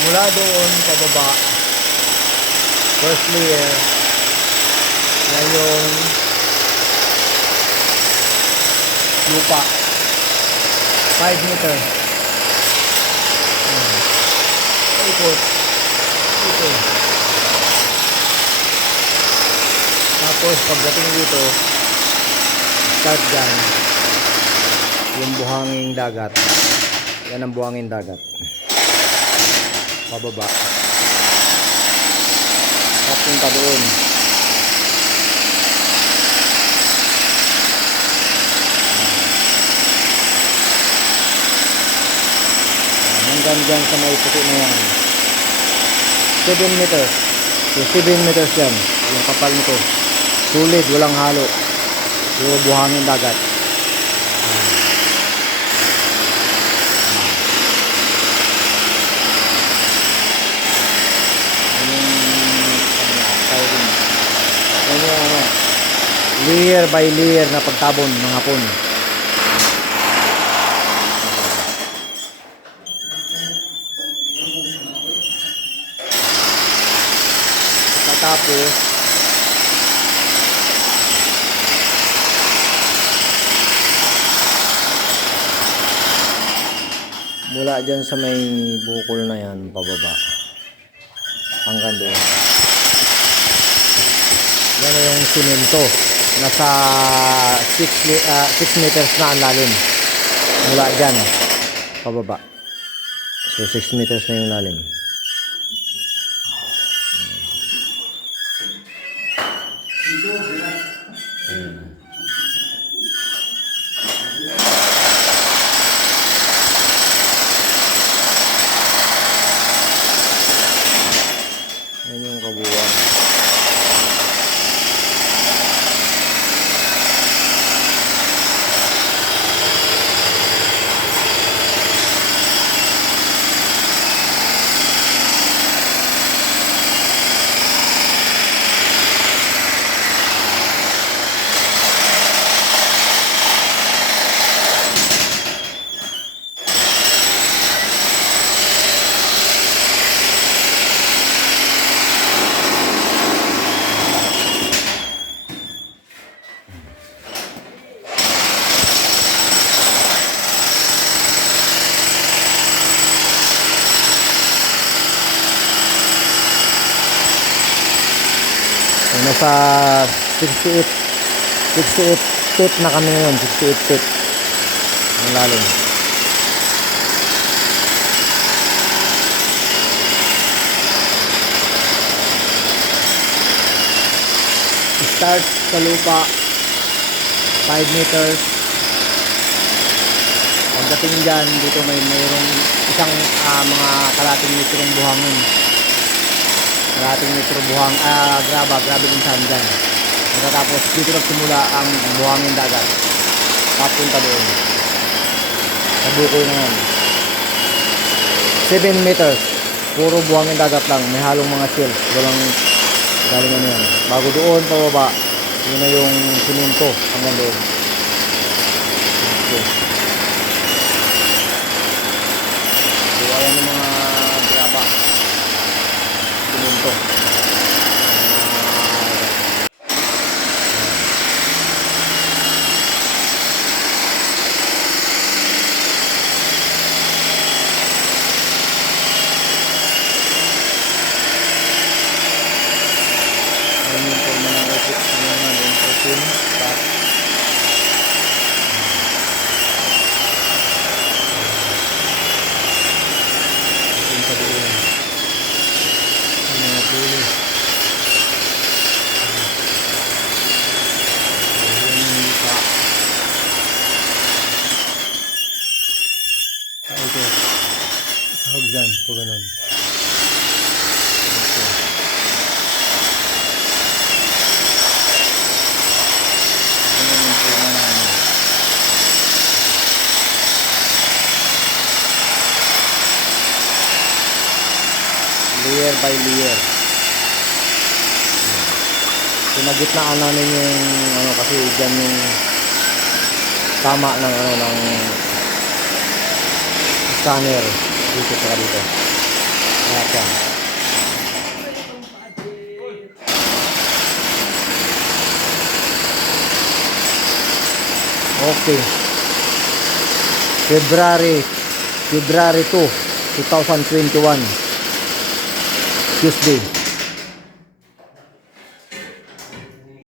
Mula doon pababa, first layer, yan yung lupa, 5 meter. Ikot ito. Tapos pagdating dito, start dyan yung buhanging dagat. Yan ang buhangin dagat. Pababa papunta doon. Hanggang dyan sa may puti na yan, 7 meters. So 7 meters yan yung kapal nito, sulit, walang halo, puro buhangin dagat. Layer by layer na pagtabon ng hapon. Tapos mula dyan sa may bukol na yan pababa hanggang doon, yan na yung simento. Nasa 6 meters na ang lalim mula dyan pababa. So 6 meters na yung lalim. Yan yung kabuuan. Nasa 68 feet na kami ngayon. 68 feet ang lalim. Start sa lupa 5 meters. Pagdating dyan dito mayroong isang mga kalating metrong buhangin. Kalating metro buhang, grabe din saan dyan. Pagkatapos dito nagsimula ang buhangin dagat papunta doon sa bukol na yan. 7 meters puro buhangin dagat lang, may halong mga shell, walang galing ano yan. Bago doon pababa, yun na yung simento hanggang doon. Okay. So ayan yung mga graba, simento. Sahog dyan, po ganun. Layer by layer. Pinagitnaan namin yung ano kasi dyan yung tama ng ano ng scanner dito sa dito. Lahat yan. Okay. February 2, 2021. Tuesday.